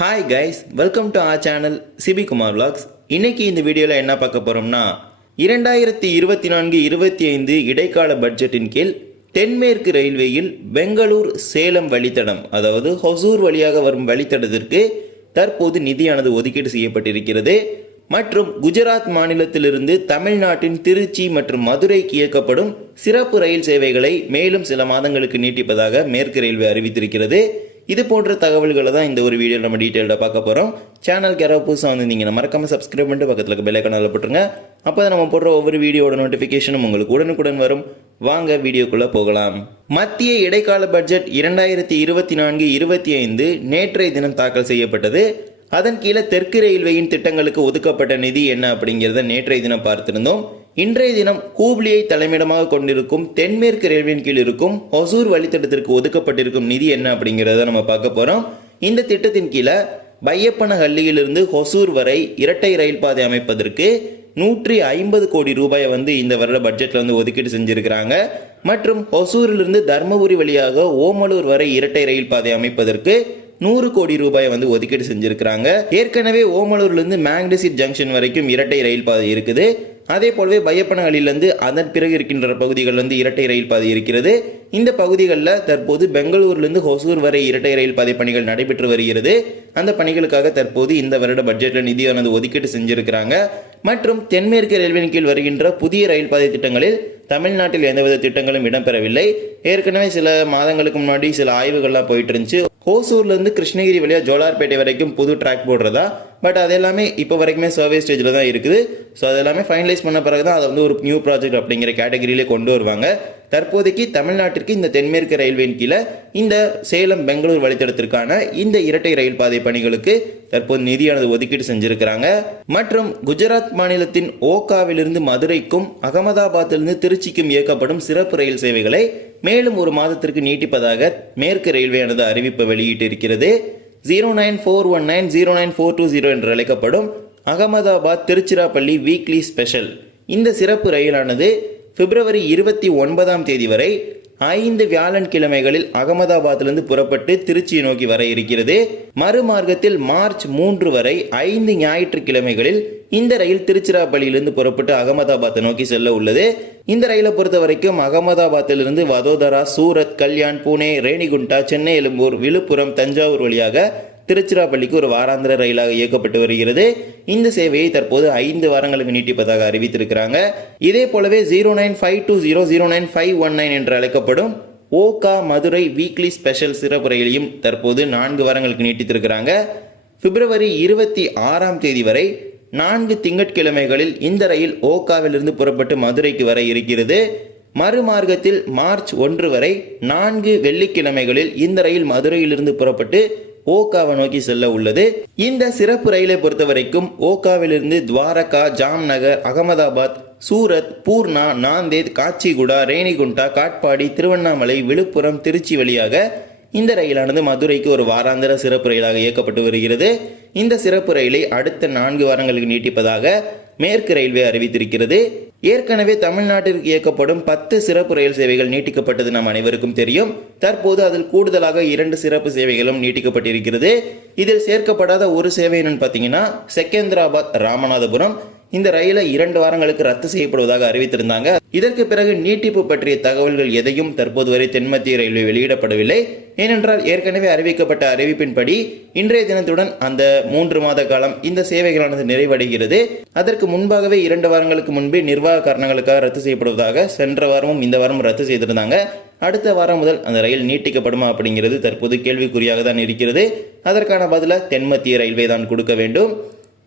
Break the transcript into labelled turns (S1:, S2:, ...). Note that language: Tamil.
S1: Hi guys welcome to our channel Sibi Kumar vlogs. இன்னைக்கு இந்த வீடியோவில் என்ன பார்க்க போகிறோம்னா இரண்டாயிரத்தி இருபத்தி நான்கு இருபத்தி ஐந்து இடைக்கால பட்ஜெட்டின் கீழ் தென்மேற்கு ரயில்வேயில் பெங்களூர் சேலம் வழித்தடம் அதாவது ஹொசூர் வழியாக வரும் வழித்தடத்திற்கு தற்போது நிதியானது ஒதுக்கீடு செய்யப்பட்டிருக்கிறது. மற்றும் குஜராத் மாநிலத்திலிருந்து தமிழ்நாட்டின் திருச்சி மற்றும் மதுரைக்கு இயக்கப்படும் சிறப்பு ரயில் சேவைகளை மேலும் சில மாதங்களுக்கு நீட்டிப்பதாக மேற்கு ரயில்வே அறிவித்திருக்கிறது. இது போன்ற தகவல்களை தான் இந்த ஒரு வீடியோ நம்ம டீட்டெயிலாக பார்க்க போகிறோம் சேனலுக்கு யாராவது புதுசாக வந்திருந்தீங்கன்னா மறக்காமல் சப்ஸ்கிரைப் பண்ணிட்டு பக்கத்தில் இருக்க பெல் போட்டுருங்க. அப்போ தான் நம்ம போடுற ஒவ்வொரு வீடியோட நோட்டிஃபிகேஷனும் உங்களுக்கு உடனுக்குடன் வரும். வாங்க வீடியோக்குள்ளே போகலாம். மத்திய இடைக்கால பட்ஜெட் இரண்டாயிரத்தி இருபத்தி நான்கு இருபத்தி ஐந்து நேற்றைய தினம் தாக்கல் செய்யப்பட்டது. அதன் கீழே தெற்கு ரயில்வேயின் திட்டங்களுக்கு ஒதுக்கப்பட்ட நிதி என்ன அப்படிங்கிறத நேற்றைய தினம் பார்த்திருந்தோம். இன்றைய தினம் ஹூப்ளியை தலைமையிடமாக கொண்டிருக்கும் தென்மேற்கு ரயில்வேயின் கீழ் இருக்கும் ஒசூர் வழித்தடத்திற்கு ஒதுக்கப்பட்டிருக்கும் நிதி என்ன அப்படிங்கிறத நம்ம பார்க்க போகிறோம் இந்த திட்டத்தின் கீழே பையப்பனஹள்ளியிலிருந்து ஹொசூர் வரை இரட்டை ரயில் பாதை அமைப்பதற்கு நூற்றி ஐம்பது கோடி ரூபாயை வந்து இந்த வருட பட்ஜெட்டில் வந்து ஒதுக்கீடு செஞ்சுருக்கிறாங்க. மற்றும் ஒசூரிலிருந்து தர்மபுரி வழியாக ஓமலூர் வரை இரட்டை ரயில் பாதை அமைப்பதற்கு நூறு கோடி ரூபாயை வந்து ஒதுக்கீடு செஞ்சிருக்கிறாங்க. ஏற்கனவே ஓமலூர்லேருந்து மேங்டசிட் ஜங்ஷன் வரைக்கும் இரட்டை ரயில் பாதை இருக்குது. அதே போலவே பையப்பனகளிலிருந்து அதன் பிறகு இருக்கின்ற பகுதிகள் வந்து இரட்டை ரயில் பாதை இருக்கிறது. இந்த பகுதிகளில் தற்போது பெங்களூர்லேருந்து ஹொசூர் வரை இரட்டை ரயில் பாதை பணிகள் நடைபெற்று வருகிறது. அந்த பணிகளுக்காக தற்போது இந்த வருட பட்ஜெட்டில் நிதியானது ஒதுக்கீடு செஞ்சிருக்கிறாங்க. மற்றும் தென்மேற்கு ரயில்வேயின் கீழ் வருகின்ற புதிய ரயில் பாதை திட்டங்களில் தமிழ்நாட்டில் எந்தவித திட்டங்களும் இடம்பெறவில்லை. ஏற்கனவே சில மாதங்களுக்கு முன்னாடி சில ஆய்வுகள்லாம் போயிட்டு இருந்துச்சு. ஹோசூர்லேருந்து கிருஷ்ணகிரி வழியாக ஜோலார்பேட்டை வரைக்கும் புது ட்ராக் போடுறதா? பட் அது எல்லாமே இப்போ வரைக்குமே சர்வே ஸ்டேஜில் தான் இருக்குது. ஸோ அது எல்லாமே ஃபைனலைஸ் பண்ண பிறகு தான் அதை வந்து ஒரு நியூ ப்ராஜெக்ட் அப்படிங்கிற கேட்டகரியிலே கொண்டு வருவாங்க. தற்போதைக்கு தமிழ்நாட்டிற்கு இந்த தென்மேற்கு ரயில்வேயின் கீழே இந்த சேலம் பெங்களூர் வழித்தடத்திற்கான இந்த இரட்டை ரயில் பாதை பணிகளுக்கு தற்போது நிதியானது ஒதுக்கீடு செஞ்சிருக்கிறாங்க. மற்றும் குஜராத் மாநிலத்தின் ஓகாவிலிருந்து மதுரைக்கும் அகமதாபாத்திலிருந்து திருச்சிக்கும் இயக்கப்படும் சிறப்பு ரயில் சேவைகளை மேலும் ஒரு மாதத்திற்கு நீட்டிப்பதாக மேற்கு ரயில்வேயானது அறிவிப்பு வெளியிட்டிருக்கிறது. Zero nine four one nine zero nine four two zero என்று அழைக்கப்படும் அகமதாபாத் திருச்சிராப்பள்ளி வீக்லி ஸ்பெஷல் இந்த சிறப்பு ரயிலானது பிப்ரவரி இருபத்தி ஒன்பதாம் தேதி வரை ஐந்து வியாழன் கிழமைகளில் அகமதாபாத்திலிருந்து புறப்பட்டு திருச்சியை நோக்கி வர இருக்கிறது. மறுமார்க்கத்தில் மார்ச் மூன்று வரை ஐந்து ஞாயிற்றுக்கிழமைகளில் இந்த ரயில் திருச்சிராப்பள்ளியிலிருந்து புறப்பட்டு அகமதாபாத்தை நோக்கி செல்ல உள்ளது. இந்த ரயிலை பொறுத்த வரைக்கும் அகமதாபாத்திலிருந்து வதோதரா சூரத் கல்யாண் புனே ரேணிகுண்டா சென்னை எழும்பூர் விழுப்புரம் தஞ்சாவூர் வழியாக திருச்சிராப்பள்ளிக்கு ஒரு வாராந்திர ரயிலாக இயக்கப்பட்டு வருகிறது. இந்த சேவையை தற்போது ஐந்து வாரங்களுக்கு நீட்டிப்பதாக அறிவித்திருக்கிறாங்க. இதே போலவே zero nine five two zero zero nine five one nine என்று அழைக்கப்படும் ஓகா மதுரை வீக்லி ஸ்பெஷல் சிறப்பு ரயிலையும் தற்போது நான்கு வாரங்களுக்கு நீட்டித்திருக்கிறாங்க. பிப்ரவரி இருபத்தி ஆறாம் தேதி வரை நான்கு திங்கட்கிழமைகளில் இந்த ரயில் ஓகாவிலிருந்து புறப்பட்டு மதுரைக்கு வர இருக்கிறது. மறுமார்க்கத்தில் மார்ச் ஒன்று வரை நான்கு வெள்ளிக்கிழமைகளில் இந்த ரயில் மதுரையிலிருந்து புறப்பட்டு ஓகாவை நோக்கி செல்ல உள்ளது. இந்த சிறப்பு ரயிலை பொறுத்த வரைக்கும் ஓகாவிலிருந்து துவாரகா ஜாம்நகர் அகமதாபாத் சூரத் பூர்ணா நாந்தேத் காச்சிகுடா ரேணிகுண்டா காட்பாடி திருவண்ணாமலை விழுப்புரம் திருச்சி வழியாக இந்த ரயிலானது மதுரைக்கு ஒரு வாராந்திர சிறப்பு ரயிலாக இயக்கப்பட்டு வருகிறது. இந்த சிறப்பு ரயிலை அடுத்த நான்கு வாரங்களுக்கு நீட்டிப்பதாக மேற்கு ரயில்வே அறிவித்திருக்கிறது. ஏற்கனவே தமிழ்நாட்டிற்கு இயக்கப்படும் பத்து சிறப்பு ரயில் சேவைகள் நீட்டிக்கப்பட்டது நம் அனைவருக்கும் தெரியும். தற்போது அதில் கூடுதலாக இரண்டு சிறப்பு சேவைகளும் நீட்டிக்கப்பட்டிருக்கிறது. இதில் சேர்க்கப்படாத ஒரு சேவை என்னன்னு பார்த்தீங்கன்னா செகந்திராபாத் ராமநாதபுரம். இந்த ரயிலை இரண்டு வாரங்களுக்கு ரத்து செய்யப்படுவதாக அறிவித்திருந்தாங்க. இதற்கு பிறகு நீட்டிப்பு பற்றிய தகவல்கள் எதையும் தற்போது வரை தென்மத்திய ரயில்வே வெளியிடப்படவில்லை. ஏனென்றால் ஏற்கனவே அறிவிக்கப்பட்ட அறிவிப்பின்படி இன்றைய தினத்துடன் அந்த மூன்று மாத காலம் இந்த சேவைகளானது நிறைவடைகிறது. அதற்கு முன்பாகவே இரண்டு வாரங்களுக்கு முன்பே நிர்வாக காரணங்களுக்காக ரத்து செய்யப்படுவதாக சென்ற வாரமும் இந்த வாரமும் ரத்து செய்திருந்தாங்க. அடுத்த வாரம் முதல் அந்த ரயில் நீட்டிக்கப்படுமா அப்படிங்கிறது தற்போது கேள்விக்குறியாக தான் இருக்கிறது. அதற்கான பதிலாக தென்மத்திய ரயில்வே தான் கொடுக்க வேண்டும்.